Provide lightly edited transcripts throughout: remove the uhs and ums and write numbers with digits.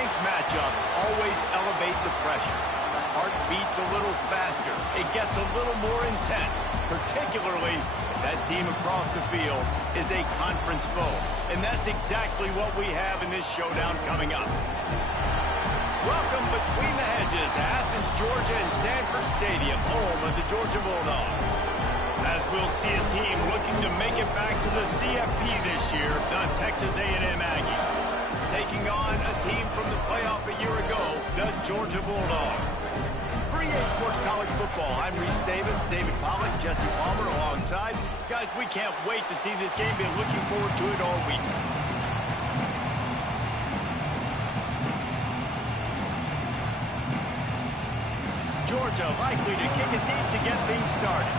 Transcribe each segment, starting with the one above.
Ranked matchups always elevate the pressure. The heart beats a little faster. It gets a little more intense, particularly if that team across the field is a conference foe. And that's exactly what we have in this showdown coming up. Welcome between the hedges to Athens, Georgia and Sanford Stadium, home of the Georgia Bulldogs. As we'll see a team looking to make it back to the CFP this year, the Texas A&M Aggies. Taking on a team from the playoff a year ago, the Georgia Bulldogs. For EA Sports College Football, I'm Reese Davis, David Pollack, Jesse Palmer alongside. Guys, we can't wait to see this game. Been looking forward to it all week. Georgia likely to kick it deep to get things started.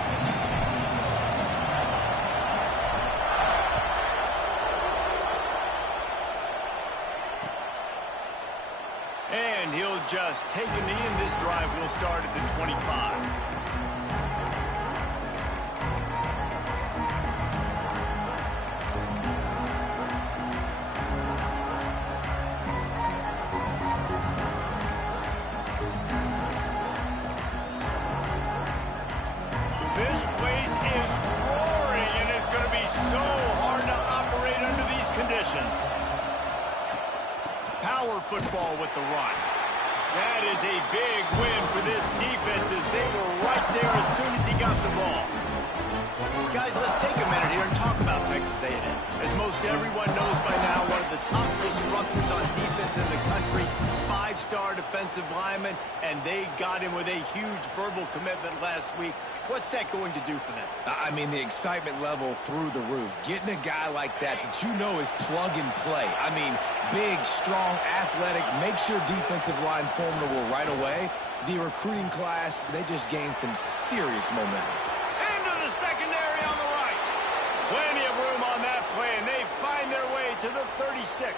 And he'll just take a knee, and this drive will start at the 25. This place is roaring, and it's going to be so hard to operate under these conditions. Power football with the run. That is a big win for this defense as they were right there as soon as he got the ball. Guys, let's take a minute here and talk about Texas A&M. As most everyone knows by now, one of the top disruptors on defense in the country, five-star defensive lineman, and they got him with a huge verbal commitment last week. What's that going to do for them? I mean, the excitement level through the roof. Getting a guy like that you know is plug and play. I mean, big, strong, athletic, makes your defensive line formidable right away. The recruiting class, they just gained some serious momentum. Into the secondary on the right. Plenty of room on that play, and they find their way to the 36.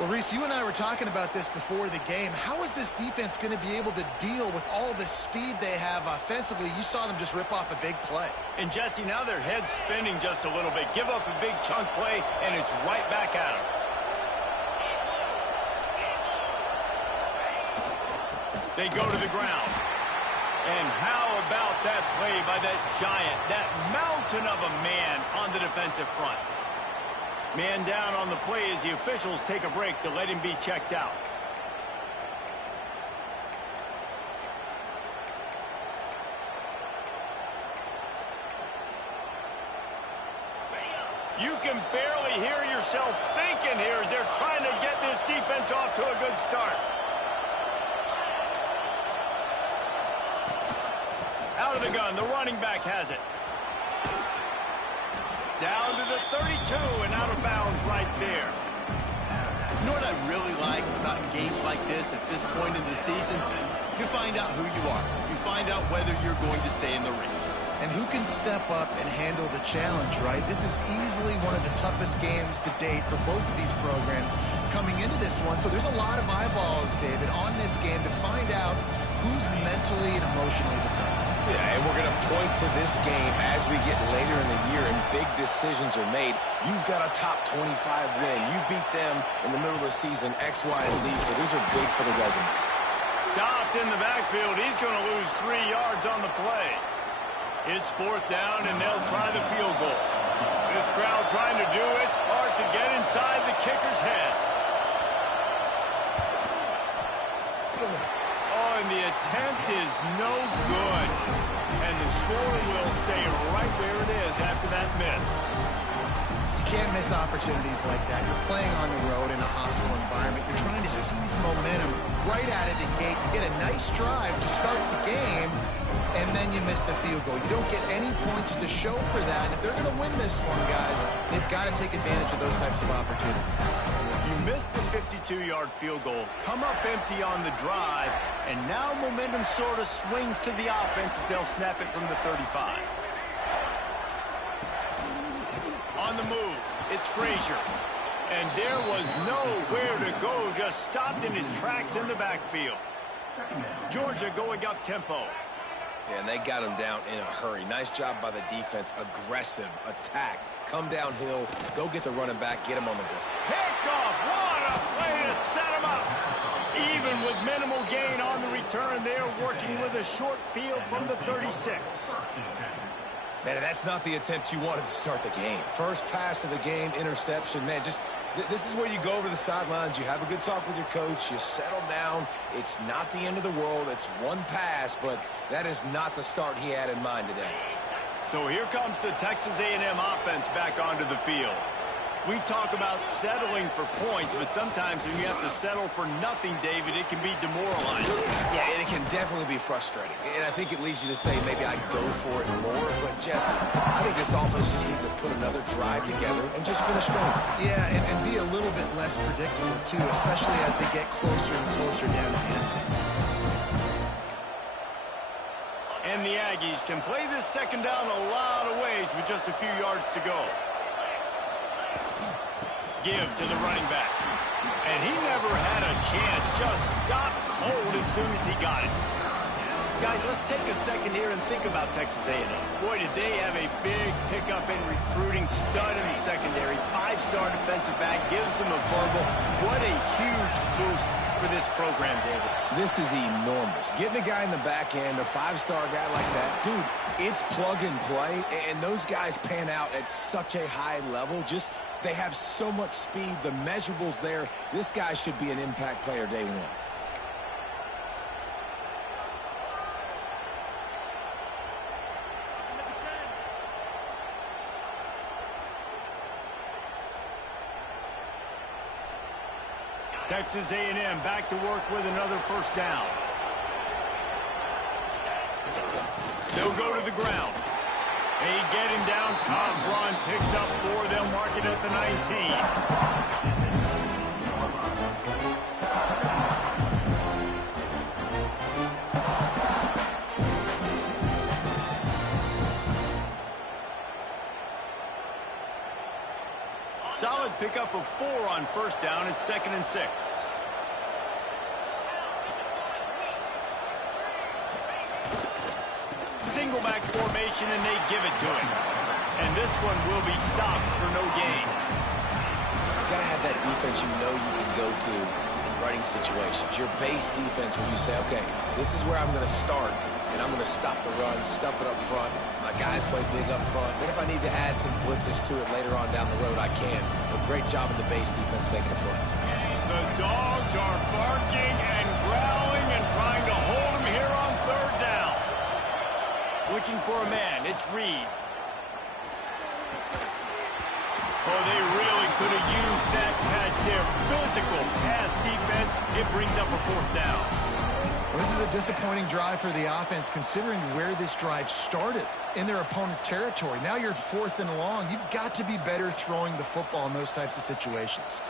Well, Reese, you and I were talking about this before the game. How is this defense going to be able to deal with all the speed they have offensively? You saw them just rip off a big play. And, Jesse, now their head's spinning just a little bit. Give up a big chunk play, and it's right back at them. They go to the ground. And how about that play by that giant, that mountain of a man on the defensive front? Man down on the play as the officials take a break to let him be checked out. You can barely hear yourself thinking here as they're trying to get this defense off to a good start. Out of the gun, the running back has it. Down to the 32 and out of bounds right there. You know what I really like about games like this at this point in the season? You find out who you are. You find out whether you're going to stay in the race. And who can step up and handle the challenge, right? This is easily one of the toughest games to date for both of these programs coming into this one. So there's a lot of eyeballs, David, on this game to find out who's mentally and emotionally the toughest. Yeah, and we're going to point to this game as we get later in the year and big decisions are made. You've got a top 25 win. You beat them in the middle of the season, X, Y, and Z, so these are big for the resume. Stopped in the backfield. He's going to lose 3 yards on the play. It's fourth down, and they'll try the field goal. This crowd trying to do its part to get inside the kicker's head. Oh, and the attempt is no good. And the score will stay right where it is after that miss. You can't miss opportunities like that. You're playing on the road in a hostile environment. You're trying to seize momentum right out of the gate. You get a nice drive to start the game, and then you miss the field goal. You don't get any points to show for that. If they're going to win this one, guys, they've got to take advantage of those types of opportunities. You missed the 52-yard field goal, come up empty on the drive, and now momentum sort of swings to the offense as they'll snap it from the 35. On the move, it's Frazier. And there was nowhere to go, just stopped in his tracks in the backfield. Georgia going up tempo. Yeah, and they got him down in a hurry. Nice job by the defense. Aggressive attack. Come downhill. Go get the running back. Get him on the go. Picked off. What a play to set him up. Even with minimal gain on the return, they're working with a short field from the 36. Man, that's not the attempt you wanted to start the game. First pass of the game, interception. Man, just this is where you go over the sidelines. You have a good talk with your coach. You settle down. It's not the end of the world. It's one pass, but that is not the start he had in mind today. So here comes the Texas A&M offense back onto the field. We talk about settling for points, but sometimes when you have to settle for nothing, David, it can be demoralizing. Yeah, and it can definitely be frustrating. And I think it leads you to say maybe I go for it more. But, Jesse, I think this offense just needs to put another drive together and just finish strong. Yeah, and be a little bit less predictable, too, especially as they get closer and closer down the end zone. And the Aggies can play this second down a lot of ways with just a few yards to go. Give to the running back. And he never had a chance. Just stopped cold as soon as he got it. Guys, let's take a second here and think about Texas A&M. Boy, did they have a big pickup in recruiting. Stud in the secondary. 5-star defensive back. Gives them a verbal. What a huge boost for this program, David. This is enormous. Getting a guy in the back end, a 5-star guy like that, dude, it's plug and play, and those guys pan out at such a high level. Just they have so much speed. The measurables there. This guy should be an impact player day one. Texas A&M back to work with another first down. They'll go to the ground. They get him down. Tough run. Picks up 4. They'll mark it at the 19. Solid pickup of 4 on first down. It's 2nd and 6. Single back formation, and they give it to him. And this one will be stopped for no gain. You got to have that defense you know you can go to in running situations. Your base defense where you say, okay, this is where I'm going to start, and I'm going to stop the run, stuff it up front. My guys play big up front. Then if I need to add some blitzes to it later on down the road, I can. But great job of the base defense making a play. The dogs are barking and growling and trying to hold him here on 3rd down. Looking for a man. It's Reed. Oh, they really could have used that catch there. Physical pass defense. It brings up a 4th down. Well, this is a disappointing drive for the offense, considering where this drive started in their opponent territory. Now you're 4th and long. You've got to be better throwing the football in those types of situations.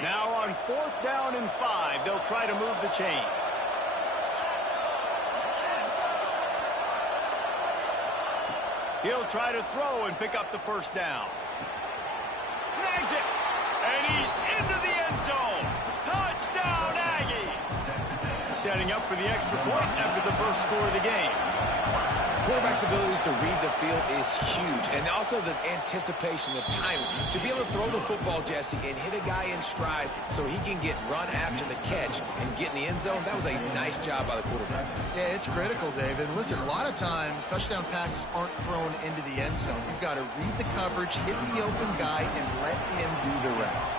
Now on 4th down and 5, they'll try to move the chains. He'll try to throw and pick up the first down. Snags it, and he's into the end zone. Touchdown, Aggies! Setting up for the extra point after the first score of the game. Quarterback's abilities to read the field is huge, and also the anticipation, the timing. To be able to throw the football, Jesse, and hit a guy in stride so he can get run after the catch and get in the end zone, that was a nice job by the quarterback. Yeah, it's critical, David. Listen, a lot of times touchdown passes aren't thrown into the end zone. You've got to read the coverage, hit the open guy, and let him do the rest.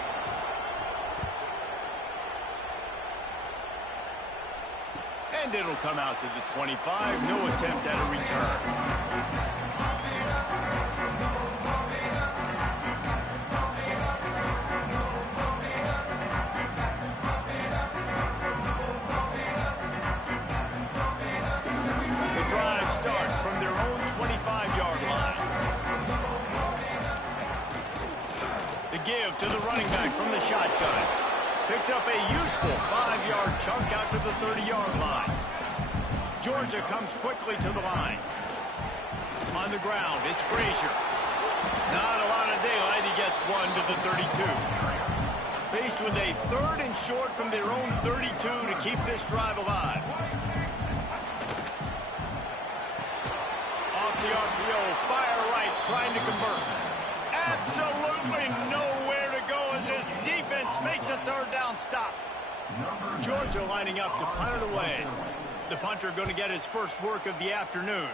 And it'll come out to the 25. No attempt at a return. The drive starts from their own 25-yard line. The give to the running back from the shotgun. Picks up a useful 5-yard chunk out to the 30-yard line. Georgia comes quickly to the line. On the ground, it's Frazier. Not a lot of daylight. He gets 1 to the 32. Faced with a 3rd and short from their own 32 to keep this drive alive. Off the RPO, fire right trying to convert. Absolutely nowhere to go as this defense makes a third down stop. Georgia lining up to punt it away. The punter going to get his first work of the afternoon.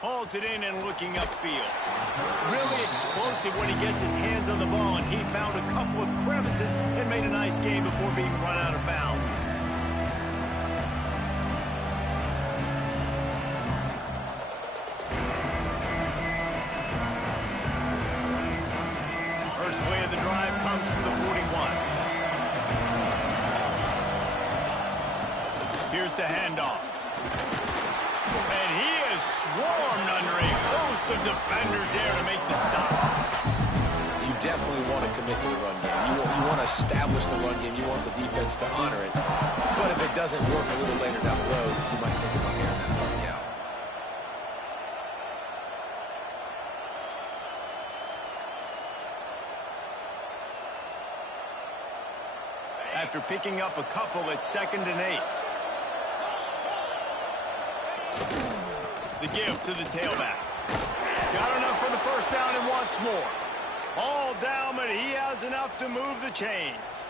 Hauls it in and looking upfield. Really explosive when he gets his hands on the ball, and he found a couple of crevices and made a nice game before being run out of bounds. First play of the drive comes from the 41. Here's the handoff. And he is swarmed under a host of defenders there to make the stop. You definitely want to commit to the run game. You want to establish the run game. You want the defense to honor it. But if it doesn't work a little later down the road, you might think about airing that puppy out. After picking up a couple at 2nd and 8. The give to the tailback. Got enough for the first down and wants more. All down, but he has enough to move the chains.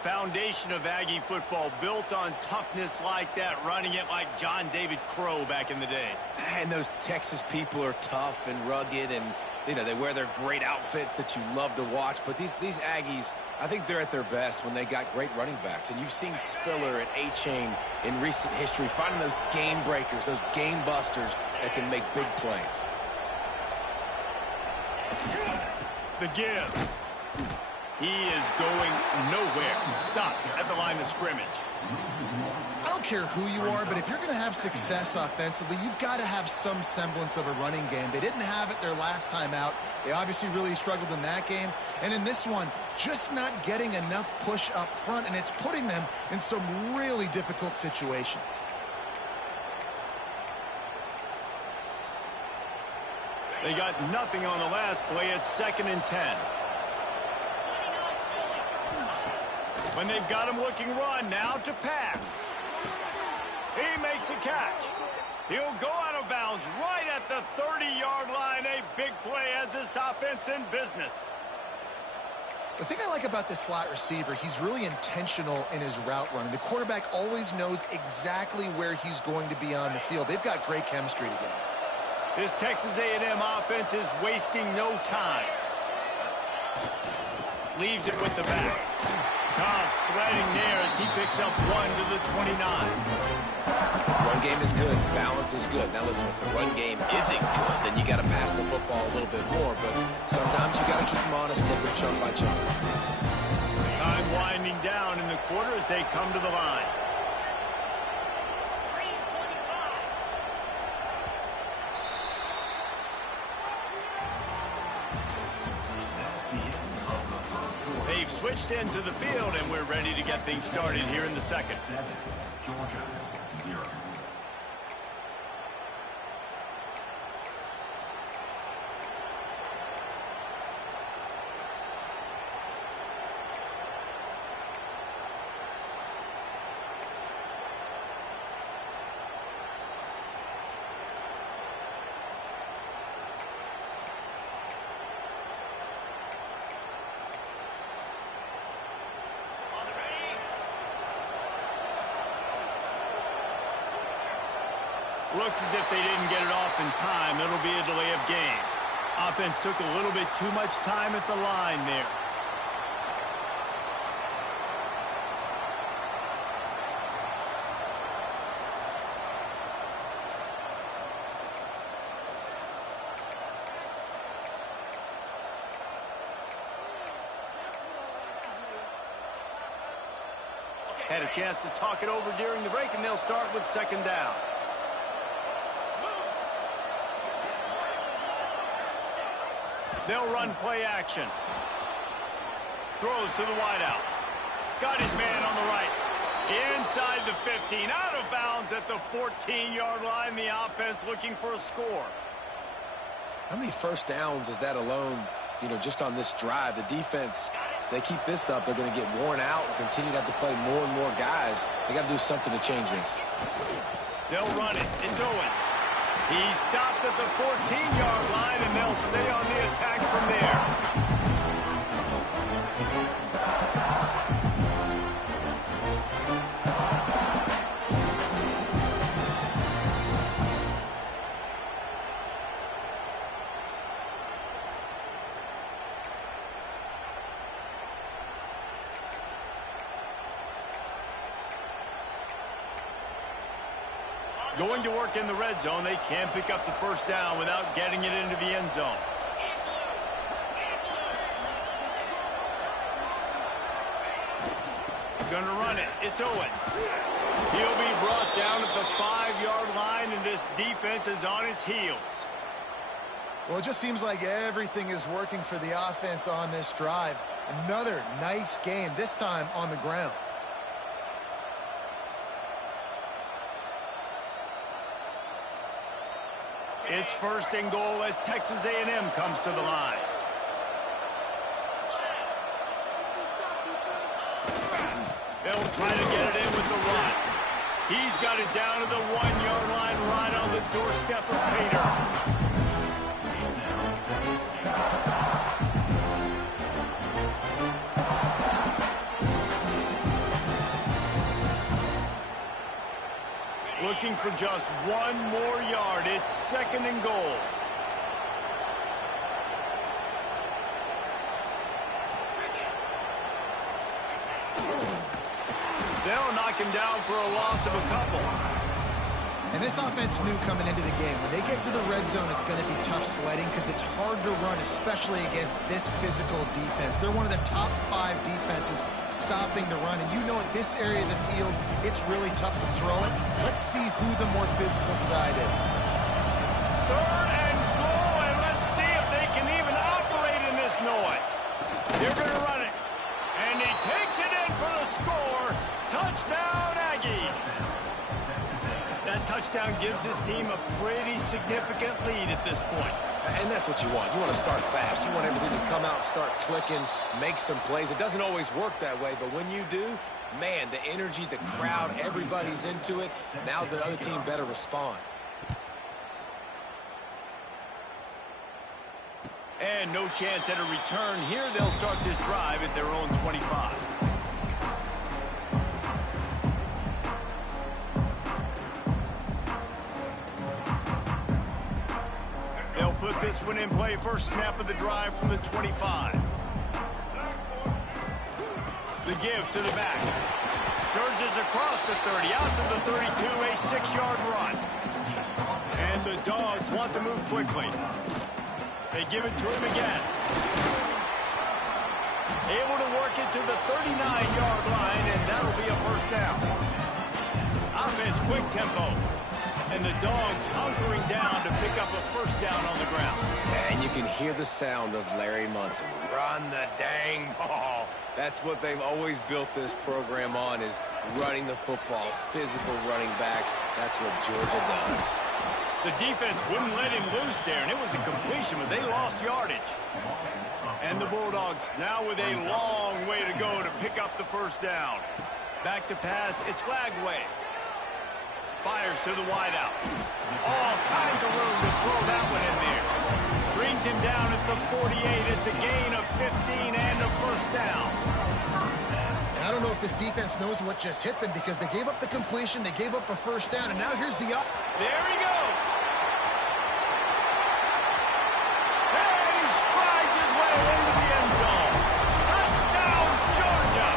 Foundation of Aggie football built on toughness like that, running it like John David Crow back in the day. And those Texas people are tough and rugged, and they wear their great outfits that you love to watch. But these Aggies, I think they're at their best when they got great running backs. And you've seen Spiller and A-Chain in recent history finding those game breakers, those game busters that can make big plays. The give. He is going nowhere. Stop at the line of scrimmage. I don't care who you are, but if you're going to have success offensively, you've got to have some semblance of a running game. They didn't have it their last time out. They obviously really struggled in that game. And in this one, just not getting enough push up front, and it's putting them in some really difficult situations. They got nothing on the last play. It's 2nd and 10. When they've got him looking run, now to pass. He makes a catch. He'll go out of bounds right at the 30-yard line. A big play as this offense in business. The thing I like about this slot receiver, he's really intentional in his route running. The quarterback always knows exactly where he's going to be on the field. They've got great chemistry together. This Texas A&M offense is wasting no time. Leaves it with the back. Goff sledding there as he picks up 1 to the 29. Run game is good. Balance is good. Now listen, if the run game isn't good, then you got to pass the football a little bit more. But sometimes you got to keep them honest, take them chunk by chunk. Time winding down in the quarter as they come to the line. They've switched into the field, and we're ready to get things started here in the second. Georgia, 0. Looks as if they didn't get it off in time. It'll be a delay of game. Offense took a little bit too much time at the line there. Had a chance to talk it over during the break, and they'll start with 2nd down. They'll run play action. Throws to the wideout. Got his man on the right. Inside the 15. Out of bounds at the 14-yard line. The offense looking for a score. How many first downs is that alone, just on this drive? The defense, they keep this up, they're going to get worn out and continue to have to play more and more guys. They got to do something to change this. They'll run it. It's Owens. He stopped at the 14-yard line, and they'll stay on the attack from there. Going to work in the red zone. They can't pick up the first down without getting it into the end zone. Gonna run it. It's Owens. He'll be brought down at the 5-yard line, and this defense is on its heels. Well, it just seems like everything is working for the offense on this drive. Another nice game, this time on the ground. It's first and goal as Texas A&M comes to the line. They'll try to get it in with the run. He's got it down to the 1-yard line, right on the doorstep of Pater. Looking for just one more yard. It's second and goal. They'll knock him down for a loss of a couple. And this offense knew coming into the game, when they get to the red zone, it's going to be tough sledding because it's hard to run, especially against this physical defense. They're one of the top 5 defenses stopping the run. And you know at this area of the field, it's really tough to throw it. Let's see who the more physical side is. Third and goal, and let's see if they can even operate in this noise. They're going to run it. And he takes it in for the score. Touchdown, Aggies. That touchdown gives his team a pretty significant lead at this point. And that's what you want. You want to start fast. You want everything to come out and start clicking, make some plays. It doesn't always work that way, but when you do, man, the energy, the crowd, everybody's into it. Now the other team better respond. And no chance at a return here. They'll start this drive at their own 25. They'll put this one in play. First snap of the drive from the 25. The give to the back. Surges across the 30, out to the 32, a 6-yard run. And the Dogs want to move quickly. They give it to him again. Able to work it to the 39-yard line, and that'll be a first down. Offense, quick tempo. And the Dogs hunkering down to pick up a first down on the ground. And you can hear the sound of Larry Munson. Run the dang ball. That's what they've always built this program on, is running the football, physical running backs. That's what Georgia does. The defense wouldn't let him loose there, and it was a completion, but they lost yardage. And the Bulldogs now with a long way to go to pick up the first down. Back to pass, it's Glagway. Fires to the wideout. All kinds of room to throw that one in there. Brings him down at the 48. It's a gain of 15 and a first down. I don't know if this defense knows what just hit them because they gave up the completion, they gave up a first down, and now here's the up. There he goes. And he strides his way into the end zone. Touchdown, Georgia.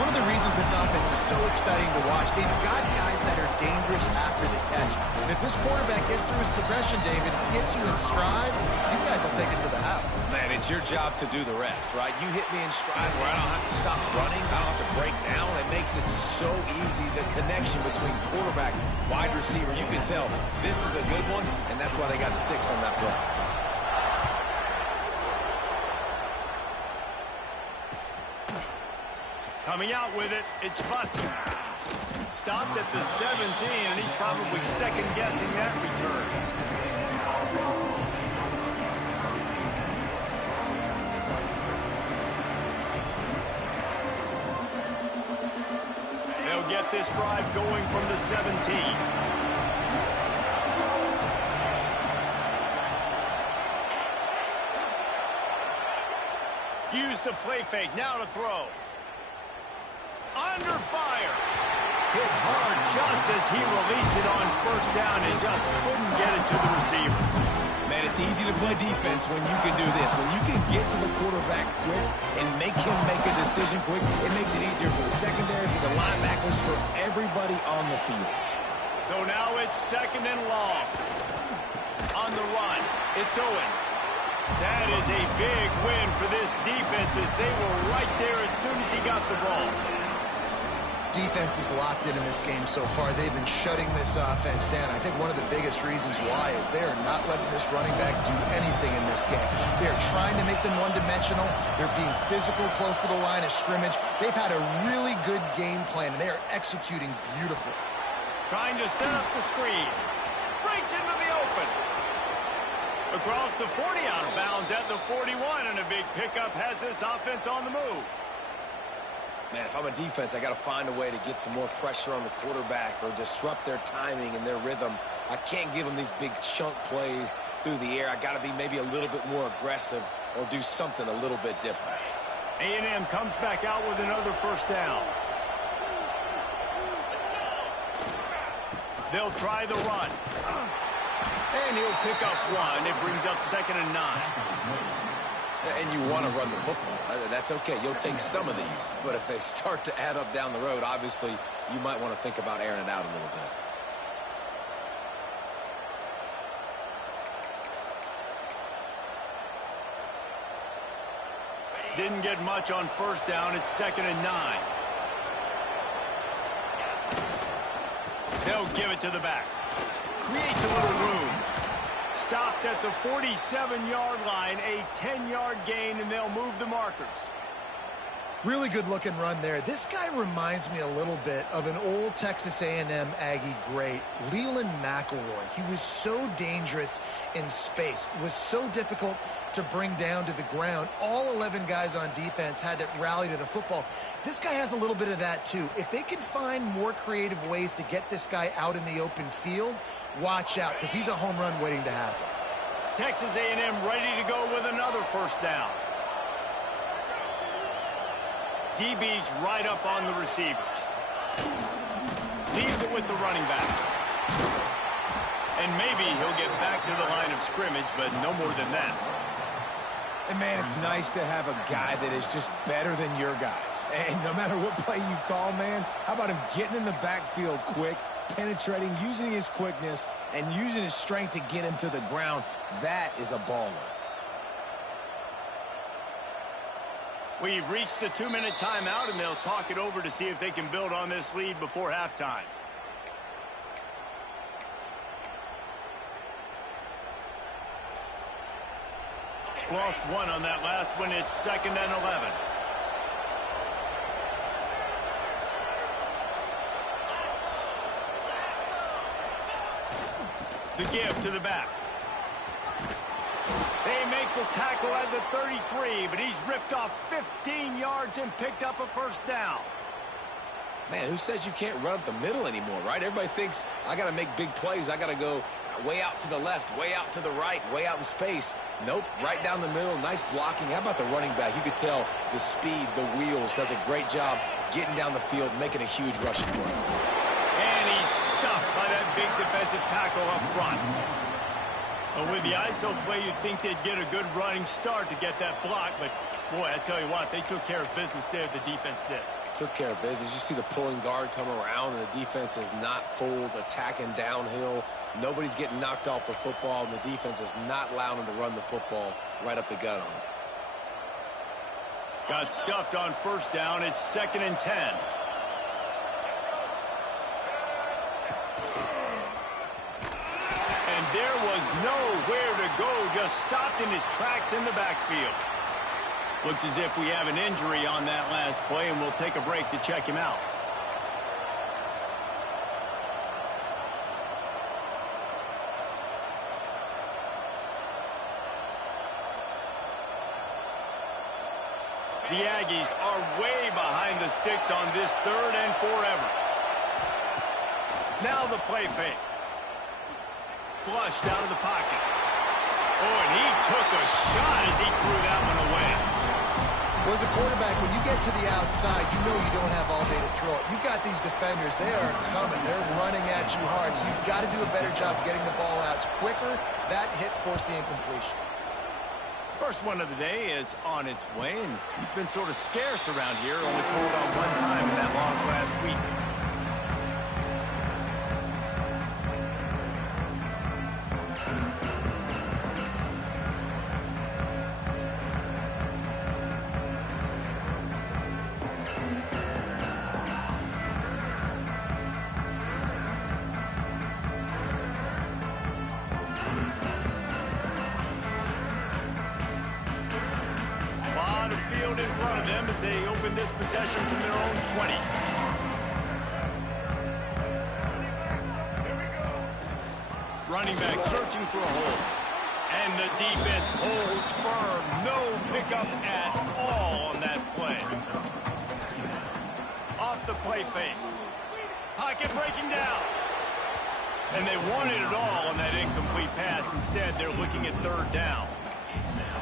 One of the reasons this offense is so exciting to watch, they've got guys that are dangerous after the catch. And if this quarterback gets through his progression, David, hits you in stride, these guys will take it to the house. Man, it's your job to do the rest, right? You hit me in stride where I don't have to stop running, I don't have to break down. It makes it so easy, the connection between quarterback, wide receiver. You can tell this is a good one, and that's why they got 6 on that play. Coming out with it, it's Bussey. Stopped at the 17, and he's probably second-guessing that return. They'll get this drive going from the 17. Use the play fake. Now to throw. Under fire. Hit hard just as he released it on first down and just couldn't get it to the receiver. Man, it's easy to play defense when you can do this. When you can get to the quarterback quick and make him make a decision quick, it makes it easier for the secondary, for the linebackers, for everybody on the field. So now it's 2nd and long. On the run, it's Owens. That is a big win for this defense as they were right there as soon as he got the ball. Defense is locked in this game so far. They've been shutting this offense down. I think one of the biggest reasons why is they are not letting this running back do anything in this game. They are trying to make them one-dimensional. They're being physical close to the line of scrimmage. They've had a really good game plan, and they are executing beautifully. Trying to set up the screen. Breaks into the open. Across the 40, out of bounds at the 41, and a big pickup has this offense on the move. Man, if I'm a defense, I got to find a way to get some more pressure on the quarterback or disrupt their timing and their rhythm. I can't give them these big chunk plays through the air. I got to be maybe a little bit more aggressive or do something a little bit different. A&M comes back out with another first down. They'll try the run. And he'll pick up one. It brings up 2nd and 9. And you want to run the football. That's okay. You'll take some of these. But if they start to add up down the road, obviously, you might want to think about airing it out a little bit. Didn't get much on first down. It's 2nd and 9. They'll give it to the back. Creates a little room. Stopped at the 47-yard line, a 10-yard gain, and they'll move the markers. Really good-looking run there. This guy reminds me a little bit of an old Texas A&M Aggie great, Leland McElroy. He was so dangerous in space, was so difficult to bring down to the ground. All 11 guys on defense had to rally to the football. This guy has a little bit of that, too. If they can find more creative ways to get this guy out in the open field, watch out, because he's a home run waiting to happen. Texas A&M ready to go with another first down. DB's right up on the receivers. Leaves it with the running back. And maybe he'll get back to the line of scrimmage, but no more than that. And, man, it's nice to have a guy that is just better than your guys. And no matter what play you call, man, how about him getting in the backfield quick, penetrating, using his quickness, and using his strength to get him to the ground? That is a baller. We've reached the 2-minute timeout, and they'll talk it over to see if they can build on this lead before halftime. Lost one on that last one. It's 2nd and 11. The give to the back. They make the tackle at the 33, but he's ripped off 15 yards and picked up a first down. Man, who says you can't run up the middle anymore, right? Everybody thinks I got to make big plays. I got to go way out to the left, way out to the right, way out in space. Nope, right down the middle, nice blocking. How about the running back? You could tell the speed, the wheels, does a great job getting down the field, making a huge rushing play. And he's stuffed by that big defensive tackle up front. But with the ISO play, you'd think they'd get a good running start to get that block. But, boy, I tell you what, they took care of business there, the defense did. Took care of business. You see the pulling guard come around, and the defense is not fooled, attacking downhill. Nobody's getting knocked off the football, and the defense is not allowing them to run the football right up the gut on them. Got stuffed on first down. It's 2nd and 10. And there was nowhere to go, just stopped in his tracks in the backfield. Looks as if we have an injury on that last play, and we'll take a break to check him out. The Aggies are way behind the sticks on this 3rd and forever. Now the play fake. Flushed out of the pocket. Oh, and he took a shot as he threw that one away. Well, as a quarterback, when you get to the outside, you know you don't have all day to throw it. You've got these defenders. They are coming. They're running at you hard. So you've got to do a better job getting the ball out quicker. That hit forced the incompletion. First one of the day is on its way, and he's been sort of scarce around here. Only called on one time in that loss last week. In front of them as they open this possession from their own 20. Running back searching for a hole. And the defense holds firm. No pickup at all on that play. Off the play fake. Pocket breaking down. And they wanted it all on that incomplete pass. Instead, they're looking at third down.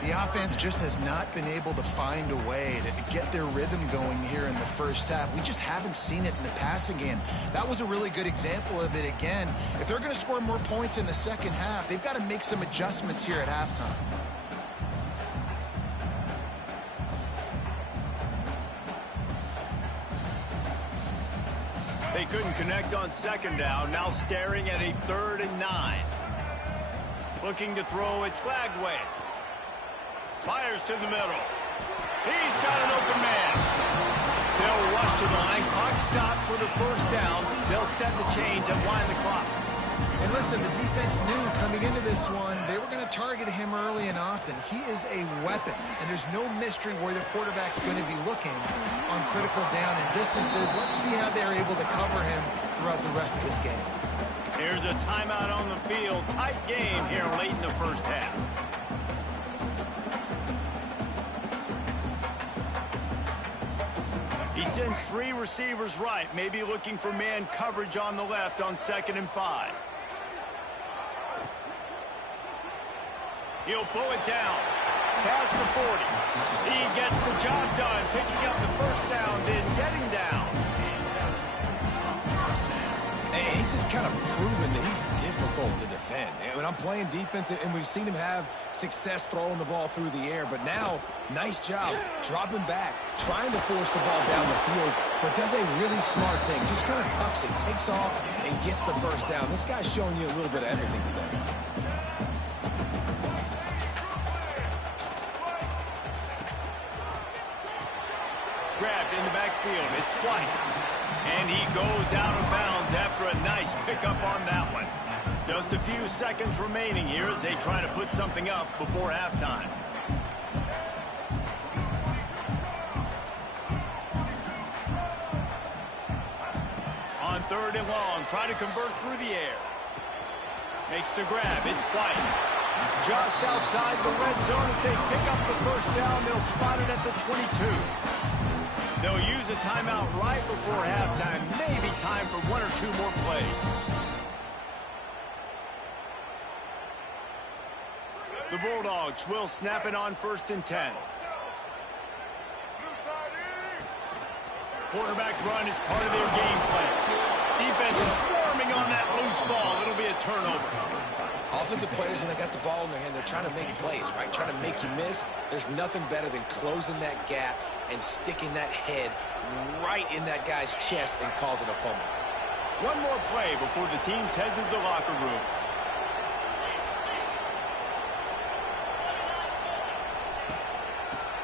The offense just has not been able to find a way to get their rhythm going here in the first half. We just haven't seen it in the passing game. That was a really good example of it again. If they're going to score more points in the second half, they've got to make some adjustments here at halftime. They couldn't connect on second down. Now staring at a 3rd and 9. Looking to throw, it's Glagway. Fires to the middle. He's got an open man. They'll rush to the line. Clock stopped for the first down. They'll set the chains and wind the clock. And listen, the defense knew coming into this one, they were going to target him early and often. He is a weapon, and there's no mystery where the quarterback's going to be looking on critical down and distances. Let's see how they're able to cover him throughout the rest of this game. Here's a timeout on the field. Tight game here late in the first half. He sends 3 receivers right, maybe looking for man coverage on the left on 2nd and 5. He'll pull it down. Past the 40. He gets the job done, picking up the first down, then getting down. Hey, he's just kind of proven that he's difficult to defend. When I'm playing defense, and we've seen him have success throwing the ball through the air, but now, nice job dropping back, trying to force the ball down the field, but does a really smart thing. Just kind of tucks it, takes off, and gets the first down. This guy's showing you a little bit of everything today. Grabbed in the backfield. It's White. And he goes out of bounds after a nice pickup on that one. Just a few seconds remaining here as they try to put something up before halftime. On 3rd and long, try to convert through the air. Makes the grab. It's White. Just outside the red zone as they pick up the first down. They'll spot it at the 22. They'll use a timeout right before halftime. Maybe time for 1 or 2 more plays. The Bulldogs will snap it on 1st and 10. Quarterback run is part of their game plan. Defense swarming on that loose ball. It'll be a turnover. Offensive players, when they got the ball in their hand, they're trying to make plays, right? Trying to make you miss. There's nothing better than closing that gap and sticking that head right in that guy's chest and causing a fumble. One more play before the teams head to the locker rooms.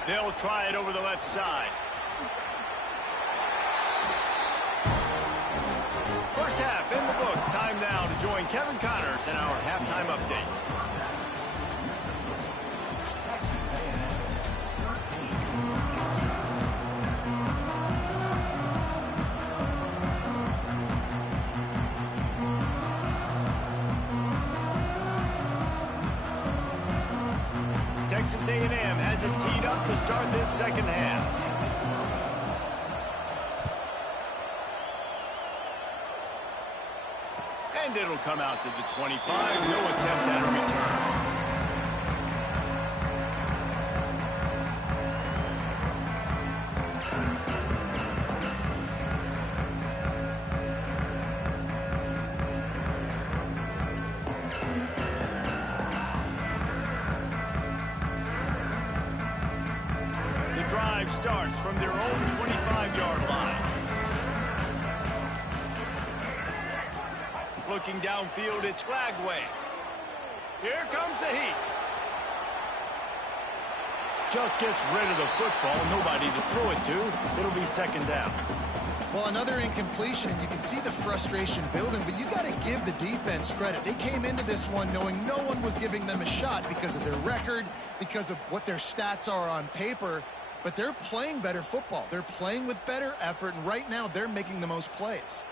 They'll try it over the left side. First half in the books. Time now to join Kevin Connors in our halftime update. Texas A&M has it teed up to start this second half. And it'll come out to the 25. No attempt at a return. The drive starts from their own 25-yard line. Looking downfield, it's Flagway. Here comes the heat. Just gets rid of the football. Nobody to throw it to. It'll be second down. Well, another incompletion, and you can see the frustration building, but you got to give the defense credit. They came into this one knowing no one was giving them a shot because of their record, because of what their stats are on paper, but they're playing better football. They're playing with better effort, and right now they're making the most plays.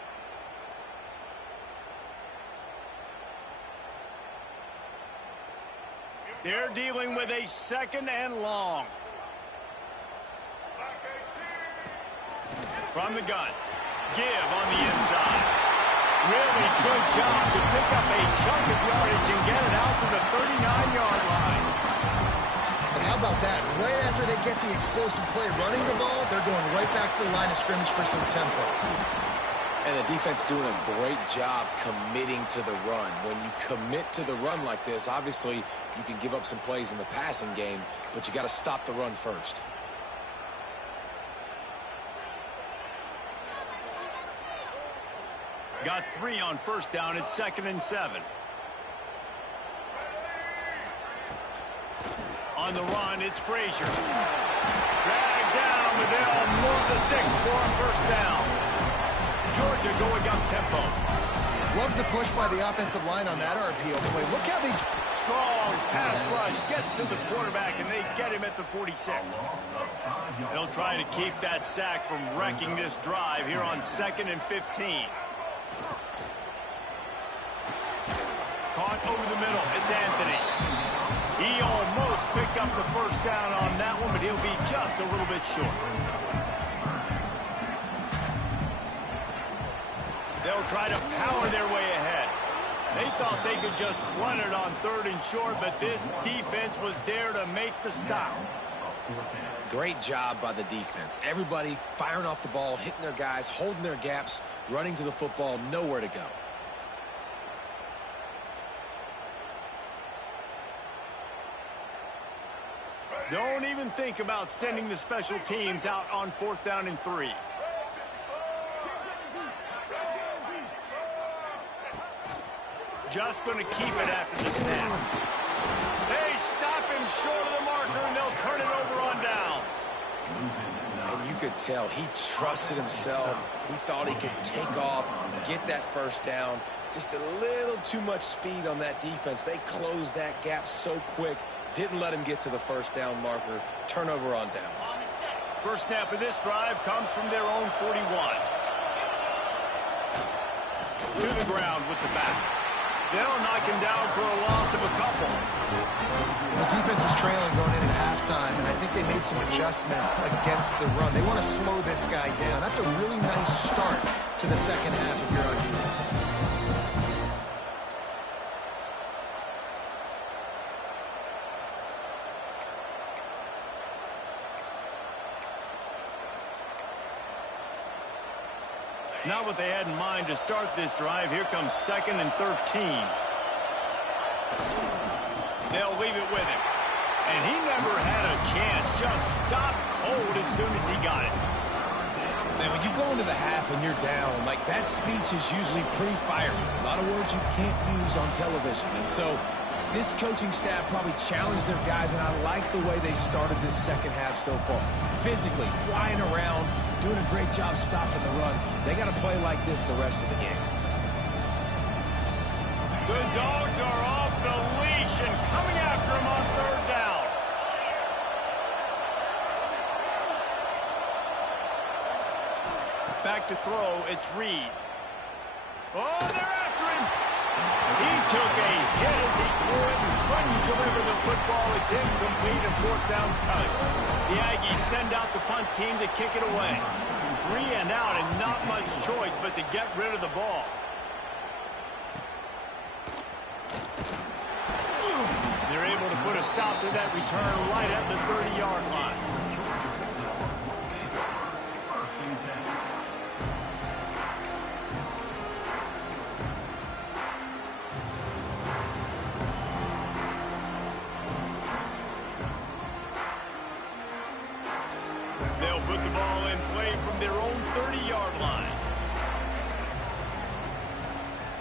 They're dealing with a second and long. From the gun. Give on the inside. Really good job to pick up a chunk of yardage and get it out to the 39-yard line. And how about that? Right after they get the explosive play running the ball, they're going right back to the line of scrimmage for some tempo. And the defense doing a great job committing to the run. When you commit to the run like this, obviously you can give up some plays in the passing game, but you got to stop the run first. Got 3 on first down. It's 2nd and 7. On the run, it's Frazier. Dragged down, but they'll move the sticks for a first down. Georgia going up tempo. Love the push by the offensive line on that RPO play. Look how they... Strong pass rush gets to the quarterback, and they get him at the 46. They'll try to keep that sack from wrecking this drive here on 2nd and 15. Caught over the middle. It's Anthony. He almost picked up the first down on that one, but he'll be just a little bit short. They'll try to power their way ahead. They thought they could just run it on 3rd and short, but this defense was there to make the stop. Great job by the defense. Everybody firing off the ball, hitting their guys, holding their gaps, running to the football, nowhere to go. Don't even think about sending the special teams out on 4th down and 3. Just going to keep it after the snap. They stop him short of the marker, and they'll turn it over on downs. And you could tell he trusted himself. He thought he could take off, get that first down. Just a little too much speed on that defense. They closed that gap so quick. Didn't let him get to the first down marker. Turnover on downs. First snap of this drive comes from their own 41. To the ground with the back. They'll knock him down for a loss of a couple. The defense was trailing going in at halftime, and I think they made some adjustments against the run. They want to slow this guy down. That's a really nice start to the second half if you're on defense. Not what they had in mind to start this drive. Here comes 2nd and 13. They'll leave it with him. And he never had a chance. Just stopped cold as soon as he got it. Man, when you go into the half and you're down, like that speech is usually pre-firing. A lot of words you can't use on television. And so this coaching staff probably challenged their guys, and I like the way they started this second half so far. Physically, flying around, doing a great job stopping the run. They got to play like this the rest of the game. The Dogs are off the leash and coming after him on 3rd down. Back to throw, it's Reed. Oh, they're after him. He took a hit as he threw it and couldn't deliver the football. It's incomplete and 4th down's coming. The Aggies send out the punt team to kick it away. 3 and out and not much choice but to get rid of the ball. They're able to put a stop to that return right at the 30-yard line.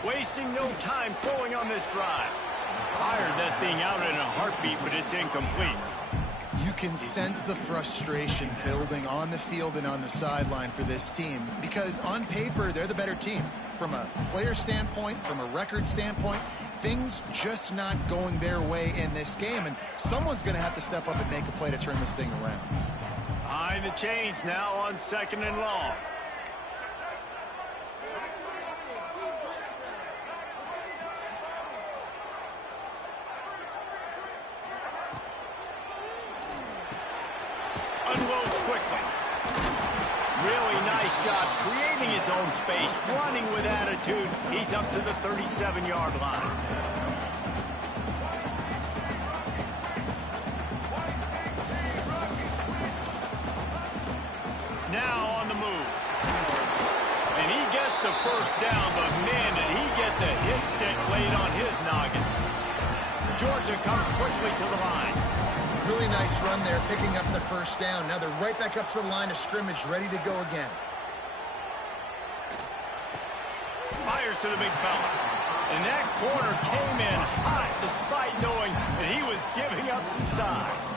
Wasting no time throwing on this drive. Fired that thing out in a heartbeat, but it's incomplete. You can sense the frustration building on the field and on the sideline for this team because on paper, they're the better team. From a player standpoint, from a record standpoint, things just not going their way in this game, and someone's going to have to step up and make a play to turn this thing around. Behind the chains now on 2nd and long. Unloads quickly. Really nice job creating his own space, running with attitude. He's up to the 37-yard line. Now on the move. And he gets the first down, but man, did he get the hit stick laid on his noggin. Georgia comes quickly to the line. Really nice run there, picking up the first down. Now they're right back up to the line of scrimmage, ready to go again. Fires to the big fella. And that corner came in hot despite knowing that he was giving up some size.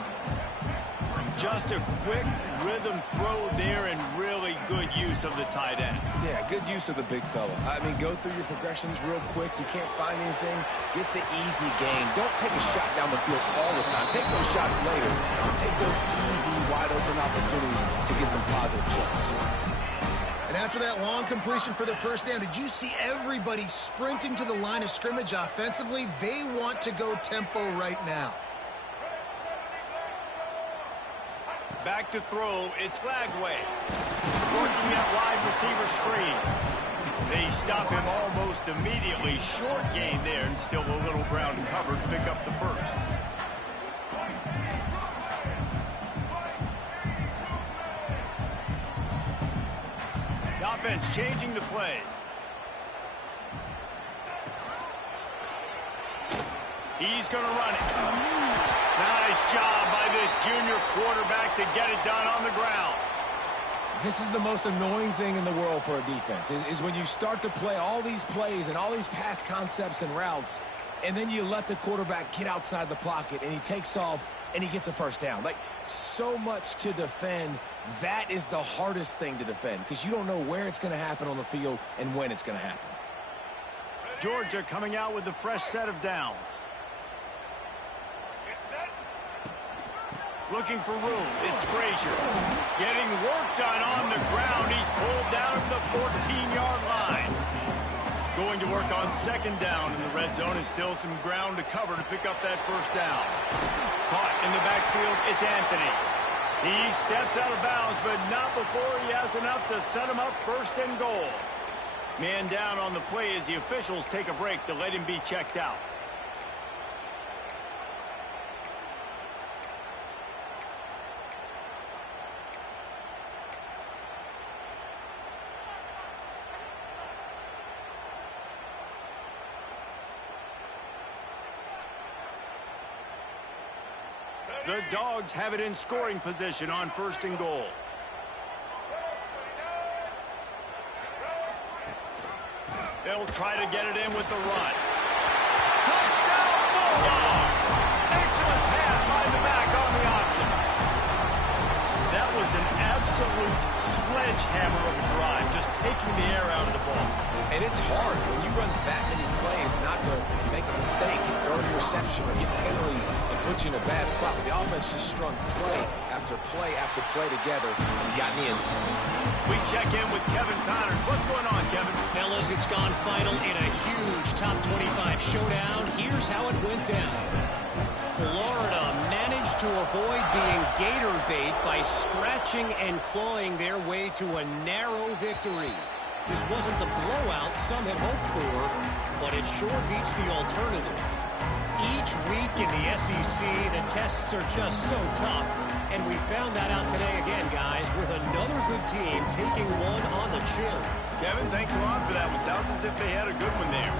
Just a quick rhythm throw there and really good use of the tight end. Yeah, good use of the big fella. I mean, go through your progressions real quick. You can't find anything. Get the easy gain. Don't take a shot down the field all the time. Take those shots later. Take those easy, wide-open opportunities to get some positive chunks. And after that long completion for the first down, did you see everybody sprinting to the line of scrimmage offensively? They want to go tempo right now. Back to throw, it's Lagway. Working that wide receiver screen. They stop him almost immediately. Short gain there, and still a little ground covered to pick up the first. The offense changing the play. He's going to run it. Nice job by this junior quarterback to get it done on the ground. This is the most annoying thing in the world for a defense, is when you start to play all these plays and all these pass concepts and routes, and then you let the quarterback get outside the pocket, and he takes off, and he gets a first down. Like, so much to defend. That is the hardest thing to defend because you don't know where it's going to happen on the field and when it's going to happen. Georgia coming out with a fresh set of downs. Looking for room. It's Frazier. Getting work done on the ground. He's pulled down at the 14-yard line. Going to work on 2nd down in the red zone, and still some ground to cover to pick up that first down. Caught in the backfield, it's Anthony. He steps out of bounds, but not before he has enough to set him up 1st and goal. Man down on the play as the officials take a break to let him be checked out. The Dogs have it in scoring position on 1st and goal. They'll try to get it in with the run. Touchdown, Bulldogs! Excellent pass by the back on the option. That was an absolute sledgehammer of a drive, just taking the air out of the ball. And it's hard when you run that many plays not to make a mistake and throw an interception or get penalties and put you in a bad spot. But the offense just strung play after play after play together and got in the end zone. We check in with Kevin Connors. What's going on, Kevin? Fellas, it's gone final in a huge top 25 showdown. Here's how it went down. Florida managed to avoid being gator bait by scratching and clawing their way to a narrow victory. This wasn't the blowout some had hoped for, but it sure beats the alternative. Each week in the SEC, the tests are just so tough, and we found that out today again, guys, with another good team taking one on the chin. Kevin, thanks a lot for that one. Sounds as if they had a good one there.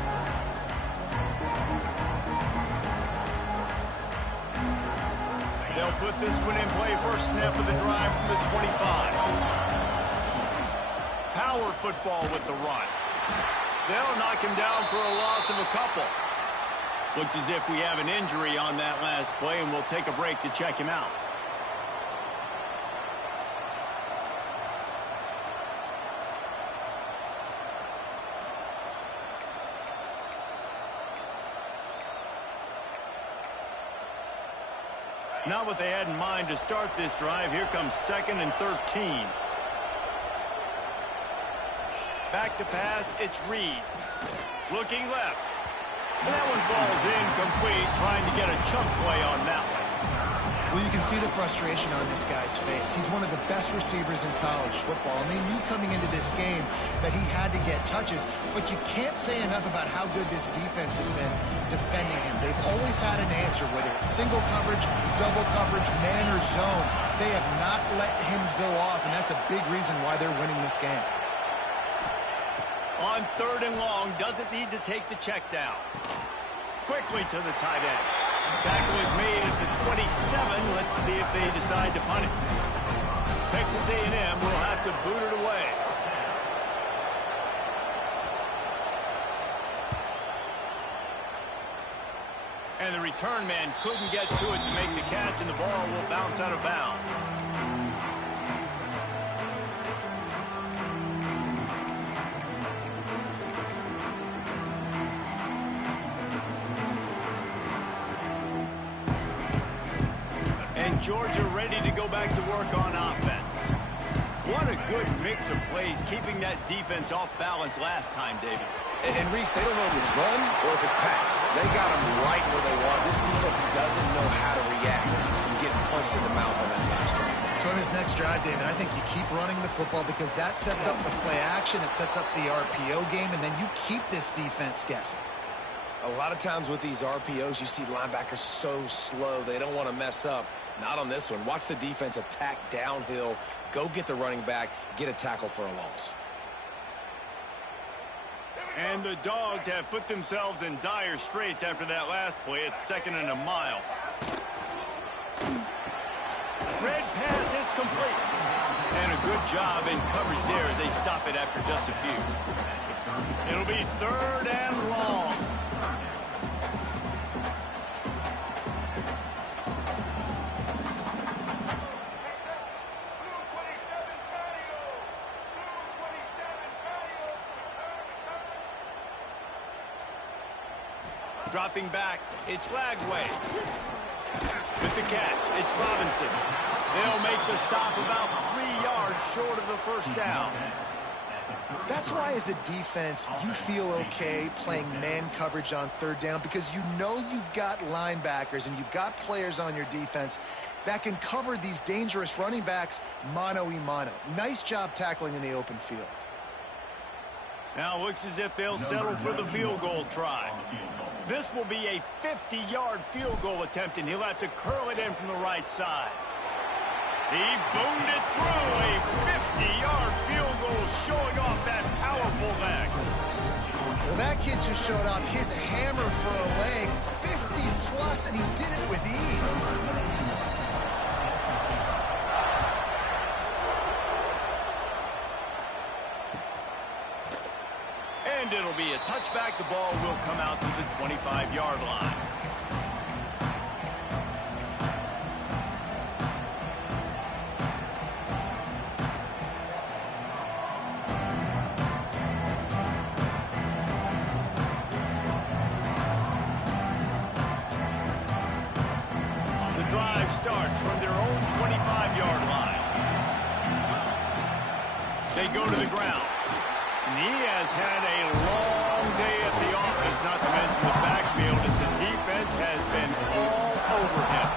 They'll put this one in play. First snap of the drive from the 25. Power football with the run. They'll knock him down for a loss of a couple. Looks as if we have an injury on that last play, and we'll take a break to check him out. Not what they had in mind to start this drive. Here comes 2nd and 13. Back to pass, it's Reed. Looking left. And that one falls incomplete, trying to get a chunk play on that one. Well, you can see the frustration on this guy's face. He's one of the best receivers in college football, and they knew coming into this game that he had to get touches, but you can't say enough about how good this defense has been defending him. They've always had an answer, whether it's single coverage, double coverage, man or zone. They have not let him go off, and that's a big reason why they're winning this game. On 3rd and long, doesn't need to take the check down. Quickly to the tight end. Tackle is made at the 27. Let's see if they decide to punt it. Texas A&M will have to boot it away. And the return man couldn't get to it to make the catch, and the ball will bounce out of bounds. Georgia ready to go back to work on offense. What a good mix of plays, keeping that defense off balance last time, David. And Reese, they don't know if it's run or if it's pass. They got them right where they want. This defense doesn't know how to react from getting punched in the mouth on that last drive. So in this next drive, David, I think you keep running the football because that sets up the play action, it sets up the RPO game, and then you keep this defense guessing. A lot of times with these RPOs, you see linebackers so slow. They don't want to mess up. Not on this one. Watch the defense attack downhill, go get the running back, get a tackle for a loss. And the Dogs have put themselves in dire straits after that last play. It's 2nd and a mile. Red pass hits complete. And a good job in coverage there as they stop it after just a few. It'll be 3rd and long. Dropping back, it's Lagway. With the catch, it's Robinson. They'll make the stop about 3 yards short of the first down. That's why as a defense, you feel okay playing man coverage on 3rd down because you know you've got linebackers and you've got players on your defense that can cover these dangerous running backs mano-a-mano. Nice job tackling in the open field. Now looks as if they'll settle for the field goal try. This will be a 50-yard field goal attempt, and he'll have to curl it in from the right side. He boomed it through. A 50-yard field goal showing off that powerful leg. Well, that kid just showed off his hammer for a leg, 50-plus, and he did it with ease. And it'll be a touchback. The ball will come out to the 25-yard line. The drive starts from their own 25-yard line. They go to the ground. And he has had a long day at the office, not to mention the backfield, as the defense has been all over him.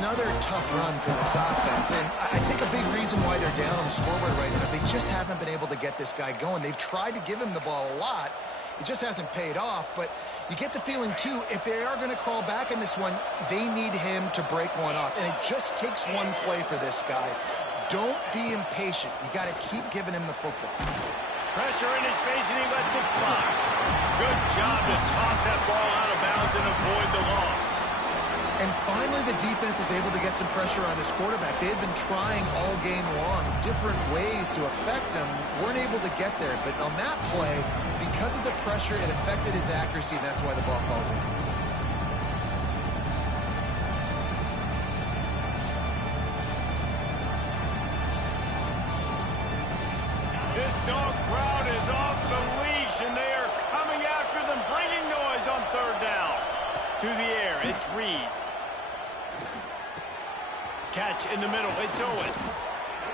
Another tough run for this offense, and I think a big reason why they're down on the scoreboard right now is they just haven't been able to get this guy going. They've tried to give him the ball a lot. It just hasn't paid off, but you get the feeling, too, if they are going to crawl back in this one, they need him to break one off, and it just takes one play for this guy. Don't be impatient. You got to keep giving him the football. Pressure in his face, and he lets it fly. Good job to toss that ball out of bounds and avoid the loss. And finally, the defense is able to get some pressure on this quarterback. They had been trying all game long, different ways to affect him, weren't able to get there. But on that play, because of the pressure, it affected his accuracy, and that's why the ball falls in. This dog crowd is off the leash, and they are coming after them, bringing noise on third down. To the air, it's Reed. Catch in the middle, it's Owens.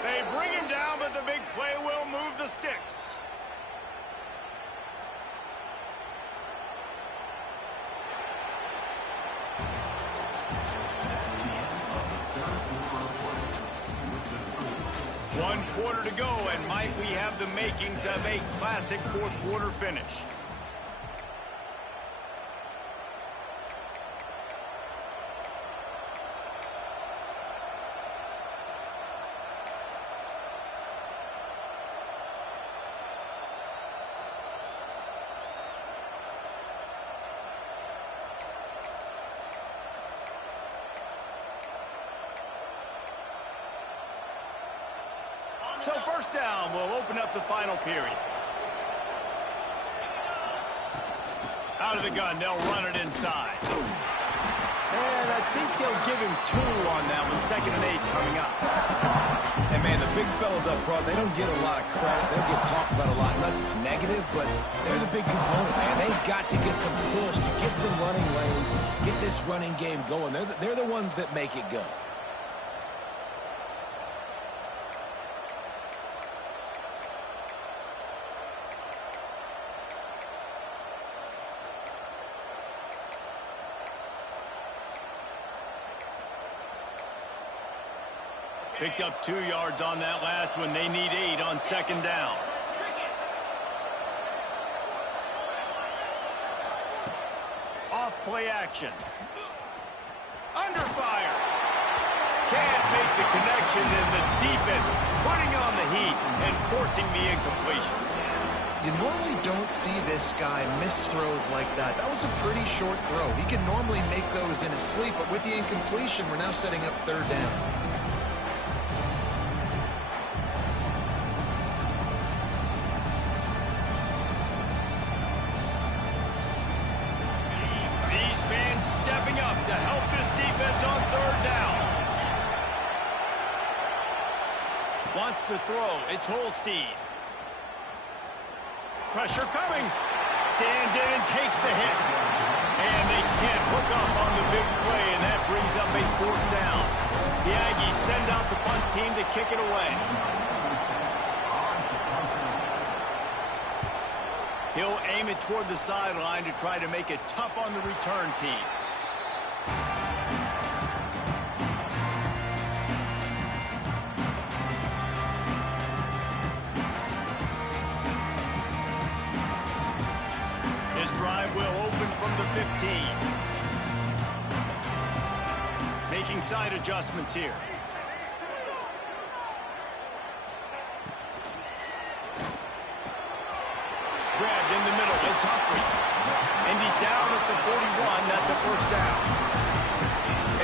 They bring him down, but the big play will move the sticks. One quarter to go, and Mike, we have the makings of a classic fourth quarter finish. So first down will open up the final period. Out of the gun, they'll run it inside. And I think they'll give him 2 on that one. 2nd and 8 coming up. And, man, the big fellas up front, they don't get a lot of credit. They don't get talked about a lot unless it's negative, but they're the big component, man. They've got to get some push, to get some running lanes, get this running game going. They're the ones that make it go. Picked up 2 yards on that last one. They need 8 on 2nd down. Off play action. Under fire. Can't make the connection, and the defense putting on the heat and forcing the incompletion. You normally don't see this guy miss throws like that. That was a pretty short throw. He can normally make those in his sleep, but with the incompletion, we're now setting up 3rd down. Stepping up to help this defense on 3rd down. Wants to throw. It's Holstein. Pressure coming. Stands in and takes the hit. And they can't hook up on the big play, and that brings up a 4th down. The Aggies send out the punt team to kick it away. He'll aim it toward the sideline to try to make it tough on the return team. This drive will open from the 15. Making side adjustments here. Grabbed in the middle, it's Humphries. And he's down at the 41, that's a 1st down.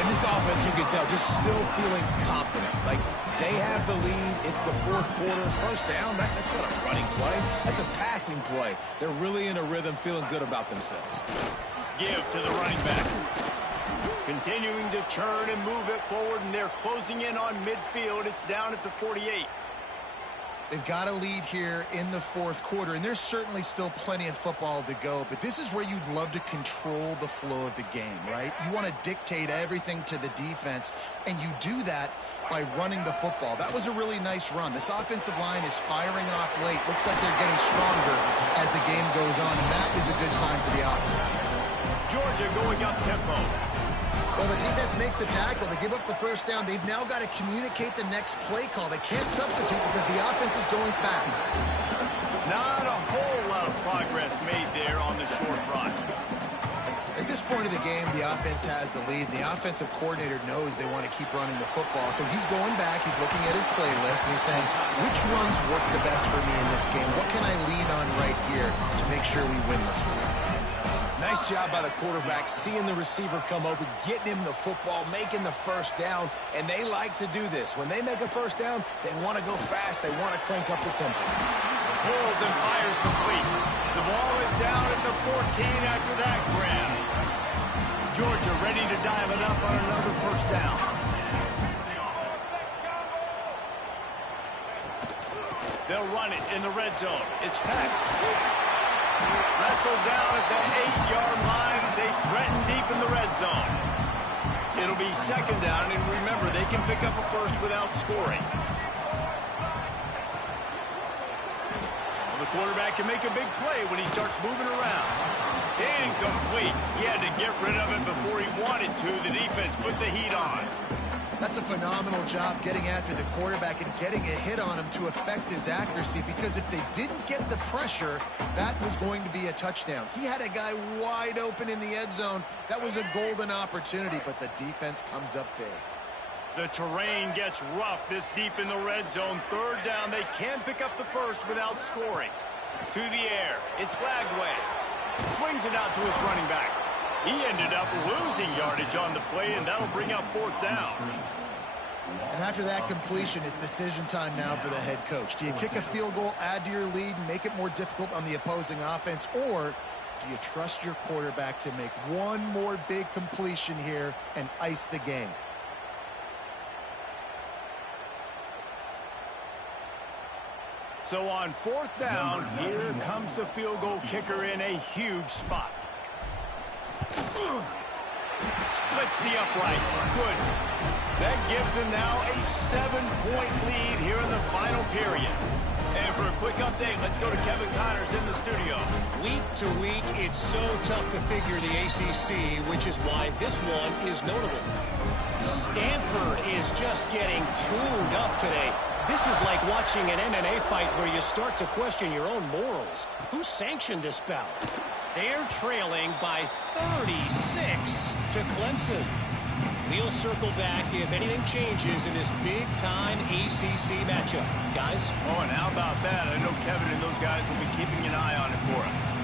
And this offense, you can tell, just still feeling confident. Like, they have the lead, it's the 4th quarter, 1st down, that's not a running play, that's a passing play. They're really in a rhythm, feeling good about themselves. Give to the running back. Continuing to churn and move it forward, and they're closing in on midfield. It's down at the 48. They've got a lead here in the 4th quarter, and there's certainly still plenty of football to go, but this is where you'd love to control the flow of the game, right? You want to dictate everything to the defense, and you do that by running the football. That was a really nice run. This offensive line is firing off late. Looks like they're getting stronger as the game goes on, and that is a good sign for the offense. Georgia going up tempo. Well, the defense makes the tackle. They give up the 1st down. They've now got to communicate the next play call. They can't substitute because the offense is going fast. Not a whole lot of progress made there on the short run. At this point of the game, the offense has the lead. The offensive coordinator knows they want to keep running the football. So he's going back. He's looking at his playlist, and he's saying, which runs work the best for me in this game? What can I lean on right here to make sure we win this one? Nice job by the quarterback, seeing the receiver come open, getting him the football, making the first down, and they like to do this. When they make a first down, they want to go fast. They want to crank up the tempo. Pulls and fires complete. The ball is down at the 14 after that grab. Georgia ready to dial it up on another first down. They'll run it in the red zone. It's Peck. Wrestled down at the 8-yard line as they threaten deep in the red zone. It'll be second down, and remember, they can pick up a first without scoring. Well, the quarterback can make a big play when he starts moving around. Incomplete. He had to get rid of it before he wanted to. The defense put the heat on. That's a phenomenal job getting after the quarterback and getting a hit on him to affect his accuracy, because if they didn't get the pressure, that was going to be a touchdown. He had a guy wide open in the end zone. That was a golden opportunity, but the defense comes up big. The terrain gets rough this deep in the red zone. Third down, they can pick up the first without scoring. To the air, it's Lagway. Swings it out to his running back. He ended up losing yardage on the play, and that'll bring up fourth down. And after that completion, it's decision time now for the head coach. Do you kick a field goal, add to your lead, and make it more difficult on the opposing offense, or do you trust your quarterback to make one more big completion here and ice the game? So on fourth down, here comes the field goal kicker in a huge spot. Splits the uprights. Good. That gives them now a 7-point lead here in the final period. And for a quick update, let's go to Kevin Connors in the studio. Week to week, it's so tough to figure the ACC, which is why this one is notable. Stanford is just getting tuned up today. This is like watching an MMA fight where you start to question your own morals. Who sanctioned this bout? They're trailing by 36 to Clemson. We'll circle back if anything changes in this big-time ACC matchup. Guys? Oh, and how about that? I know Kevin and those guys will be keeping an eye on it for us.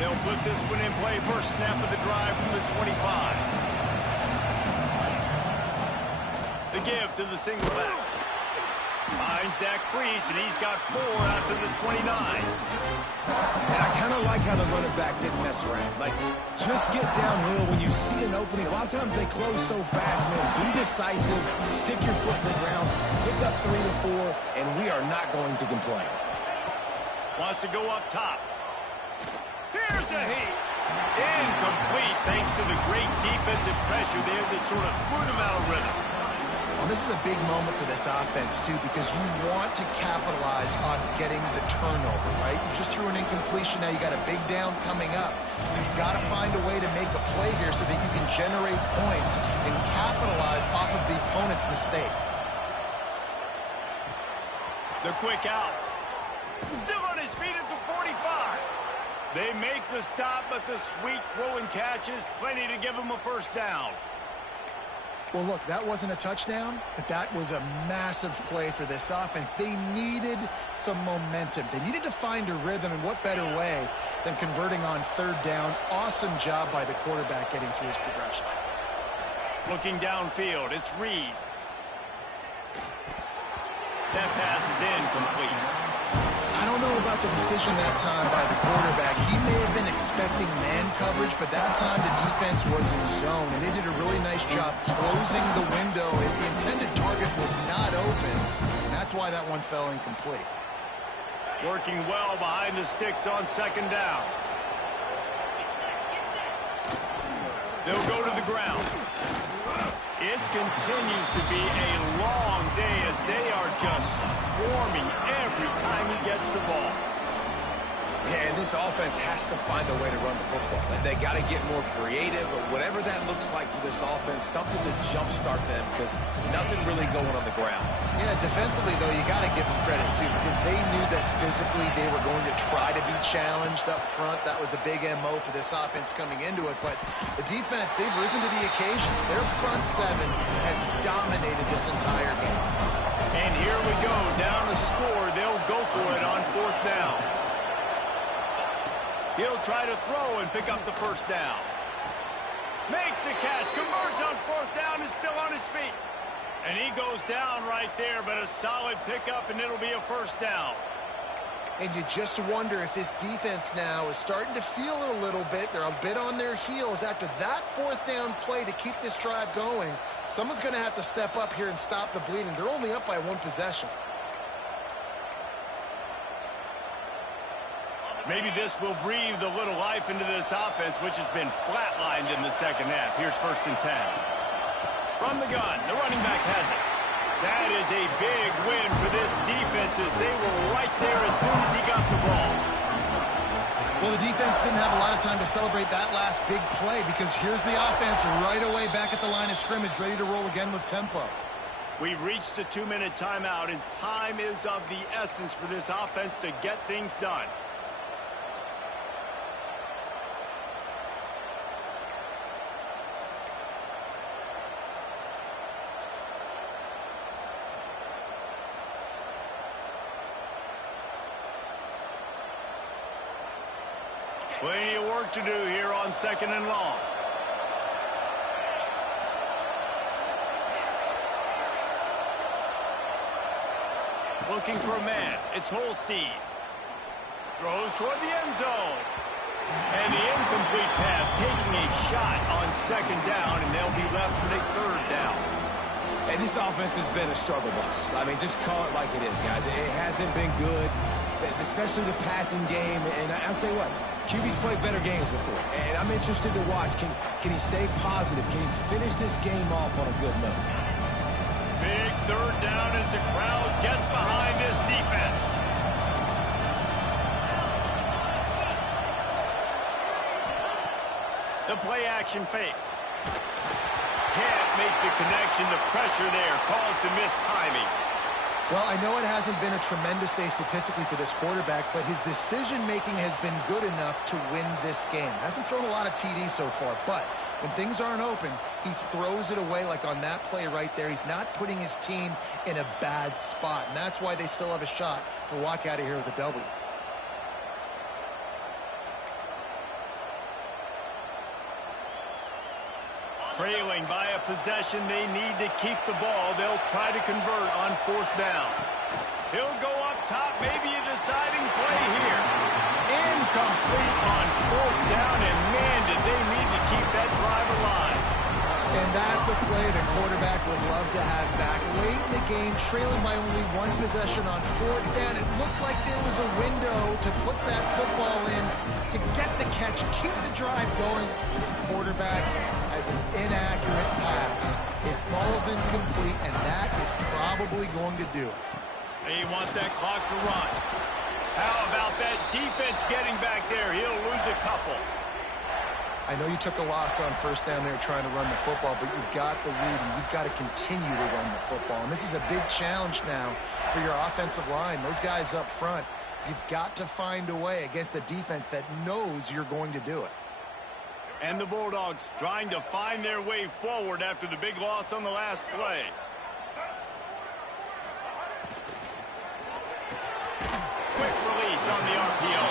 They'll put this one in play. First snap of the drive from the 25. The give to the single back. Finds that crease, and he's got 4 out to the 29. And I kind of like how the running back didn't mess around. Like, just get downhill when you see an opening. A lot of times they close so fast, man. Be decisive, stick your foot in the ground, pick up 3 to 4, and we are not going to complain. Wants to go up top. Here's a heat. Incomplete thanks to the great defensive pressure there that sort of threw them out of rhythm. Well, this is a big moment for this offense, too, because you want to capitalize on getting the turnover, right? You just threw an incompletion. Now you got a big down coming up. You've got to find a way to make a play here so that you can generate points and capitalize off of the opponent's mistake. The quick out. Still on his feet at the 45. They make the stop, but the sweet throw and catch is plenty to give him a first down. Well, look, that wasn't a touchdown, but that was a massive play for this offense. They needed some momentum. They needed to find a rhythm, and what better way than converting on third down. Awesome job by the quarterback getting through his progression. Looking downfield, it's Reed. That pass is incomplete. I don't know about the decision that time by the quarterback. He may have been expecting man coverage, but that time the defense was in zone, and they did a really nice job closing the window. The intended target was not open, and that's why that one fell incomplete. Working well behind the sticks on second down. They'll go to the ground. It continues to be a long day as they are just swarming every time he gets the ball. Yeah, and this offense has to find a way to run the football. They got to get more creative, or whatever that looks like for this offense, something to jumpstart them, because nothing really going on the ground. Yeah, defensively, though, you got to give them credit, too, because they knew that physically they were going to try to be challenged up front. That was a big MO for this offense coming into it. But the defense, they've risen to the occasion. Their front seven has dominated this entire game. And here we go, down to score. They'll go for it on 4th down. He'll try to throw and pick up the first down. Makes the catch, converts on 4th down, is still on his feet. And he goes down right there, but a solid pickup, and it'll be a first down. And you just wonder if this defense now is starting to feel it a little bit. They're a bit on their heels after that 4th down play to keep this drive going. Someone's going to have to step up here and stop the bleeding. They're only up by 1 possession. Maybe this will breathe a little life into this offense, which has been flatlined in the second half. Here's 1st and 10. From the gun, the running back has it. That is a big win for this defense, as they were right there as soon as he got the ball. Well, the defense didn't have a lot of time to celebrate that last big play, because here's the offense right away back at the line of scrimmage, ready to roll again with tempo. We've reached the 2-minute timeout, and time is of the essence for this offense to get things done. Plenty of work to do here on 2nd and long. Looking for a man. It's Holstein. Throws toward the end zone. And the incomplete pass, taking a shot on 2nd down, and they'll be left with a 3rd down. And this offense has been a struggle bus. I mean, just call it like it is, guys. It hasn't been good, especially the passing game. And I'll tell you what, QB's played better games before, and I'm interested to watch. Can he stay positive? Can he finish this game off on a good note? Big 3rd down as the crowd gets behind this defense. The play action fake. Can't make the connection. The pressure there caused the missed timing. Well, I know it hasn't been a tremendous day statistically for this quarterback, but his decision-making has been good enough to win this game. Hasn't thrown a lot of TDs so far, but when things aren't open, he throws it away like on that play right there. He's not putting his team in a bad spot, and that's why they still have a shot to walk out of here with a W. Trailing by a possession, they need to keep the ball. They'll try to convert on 4th down. He'll go up top, maybe a deciding play here. Incomplete on 4th down, and man, did they need to keep that drive alive. And that's a play the quarterback would love to have back. Late in the game, trailing by only 1 possession on 4th down, it looked like there was a window to put that football in, to get the catch, keep the drive going. The quarterback has an inaccurate pass. It falls incomplete, and that is probably going to do it. They want that clock to run. How about that defense getting back there? He'll lose a couple. I know you took a loss on 1st down there trying to run the football, but you've got the lead, and you've got to continue to run the football. And this is a big challenge now for your offensive line. Those guys up front, you've got to find a way against a defense that knows you're going to do it. And the Bulldogs trying to find their way forward after the big loss on the last play. Quick release on the RPO.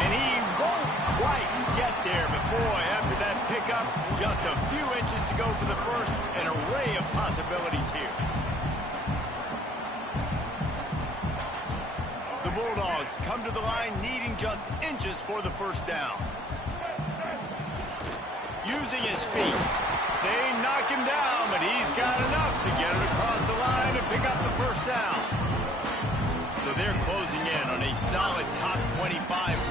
And he won't quite get there, but boy, after that pickup, just a few inches to go for the first. An array of possibilities here. The Bulldogs come to the line needing just inches for the 1st down. Using his feet. They knock him down, but he's got enough to get it across the line and pick up the 1st down. So they're closing in on a solid top 25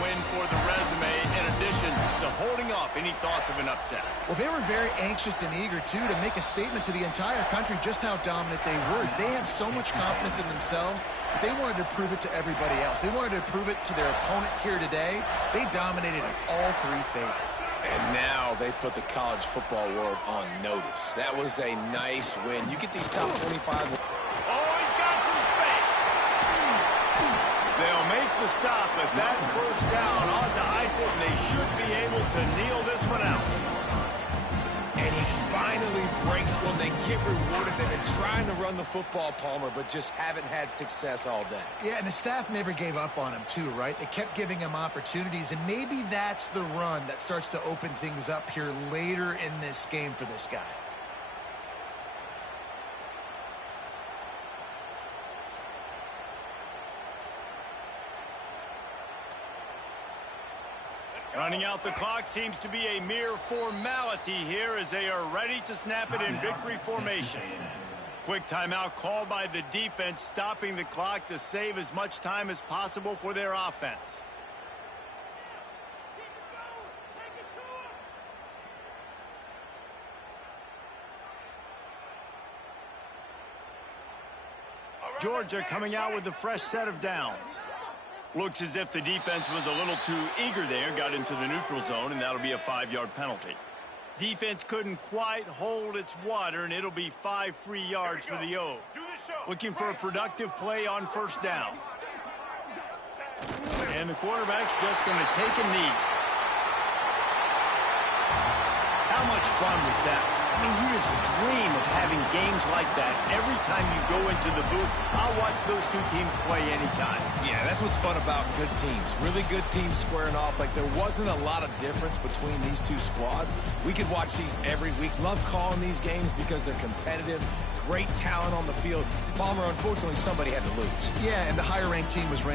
win for the resume, in addition to holding off off. Any thoughts of an upset? Well, they were very anxious and eager, too, to make a statement to the entire country just how dominant they were. They have so much confidence in themselves, but they wanted to prove it to everybody else. They wanted to prove it to their opponent here today. They dominated in all three phases. And now they put the college football world on notice. That was a nice win. You get these top 25. Oh, he's got some space. They'll make the stop, but that first down ought to ice it, and they should be able to kneel this one out. And he finally breaks one. They get rewarded. They've been trying to run the football, Palmer, but just haven't had success all day. Yeah, and the staff never gave up on him, too, right? They kept giving him opportunities, and maybe that's the run that starts to open things up here later in this game for this guy. Running out the clock seems to be a mere formality here as they are ready to snap it in victory formation. Quick timeout called by the defense, stopping the clock to save as much time as possible for their offense. Georgia coming out with a fresh set of downs. Looks as if the defense was a little too eager there, got into the neutral zone, and that'll be a 5-yard penalty. Defense couldn't quite hold its water, and it'll be 5 free yards for the O. Looking for a productive play on first down. And the quarterback's just going to take a knee. How much fun was that? I mean, you just dream of having games like that. Every time you go into the booth, I'll watch those two teams play anytime. Yeah, that's what's fun about good teams. Really good teams squaring off. Like, there wasn't a lot of difference between these two squads. We could watch these every week. Love calling these games because they're competitive. Great talent on the field. Palmer, unfortunately, somebody had to lose. Yeah, and the higher-ranked team was ranked